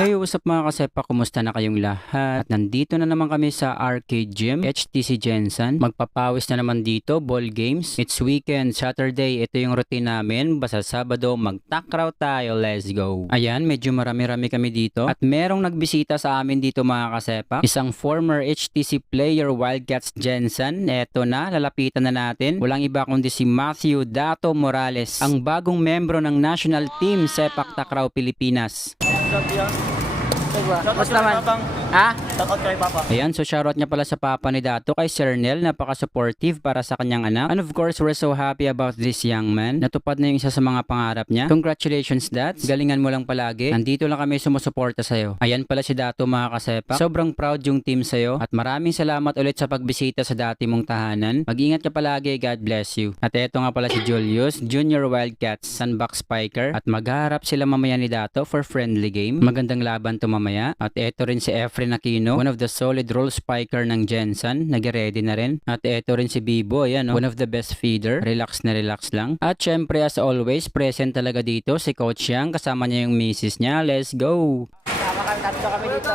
Hey, what's up mga kasepak? Kumusta na kayong lahat? At nandito na naman kami sa arcade gym, HTC Jensen. Magpapawis na naman dito, ball games. It's weekend, Saturday. Ito yung routine namin. Basta Sabado, mag-takraw tayo. Let's go. Ayan, medyo marami-rami kami dito. At merong nagbisita sa amin dito mga kasepak. Isang former HTC player, Wildcats Jensen. Eto na, lalapitan na natin. Walang iba kundi si Matthew Dato Morales, ang bagong membro ng national team Sepak Takraw Pilipinas. Basta man. Ha? Shoutout kay Papa. Ayan, so shoutout niya pala sa papa ni Dato, kay Sir Nel, napaka-supportive para sa kanyang anak. And of course, we're so happy about this young man. Natupad na yung isa sa mga pangarap niya. Congratulations, Dad. Galingan mo lang palagi. Nandito lang kami sumusuporta sa'yo. Ayan pala si Dato mga kasepak. Sobrang proud yung team sa'yo. At maraming salamat ulit sa pagbisita sa dati mong tahanan. Mag-ingat ka palagi. God bless you. At eto nga pala si Julius, Junior Wildcats, Sandbox Spiker. At magharap sila mamaya ni Dato for friendly game. Magandang laban to mamaya. At eto rin si Efren Aquino, one of the solid role spiker ng Jensen. Nag-ready na rin. At eto rin si Bibo, ayan, one of the best feeder. Relax na relax lang. At syempre as always, present talaga dito si Coach Yang. Kasama niya yung misis niya. Let's go! Tatlo kami dito.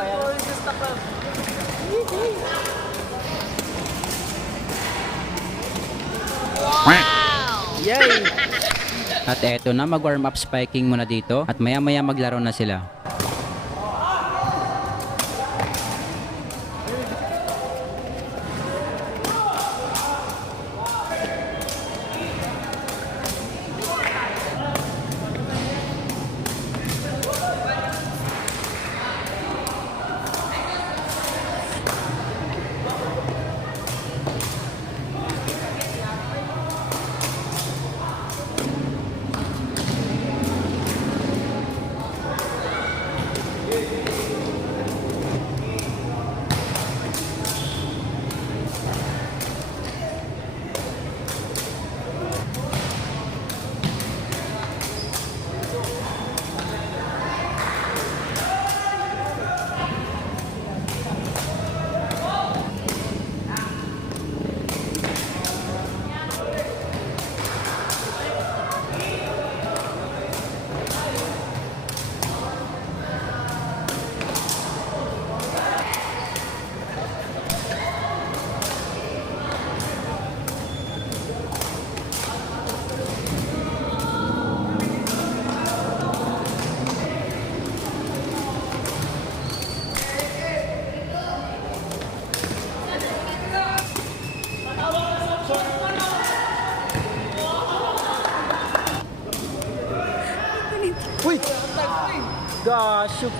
Wow! Yay! At eto na, mag-warm up spiking muna dito. At maya-maya maglaro na sila. Uy! Gosh, shoot.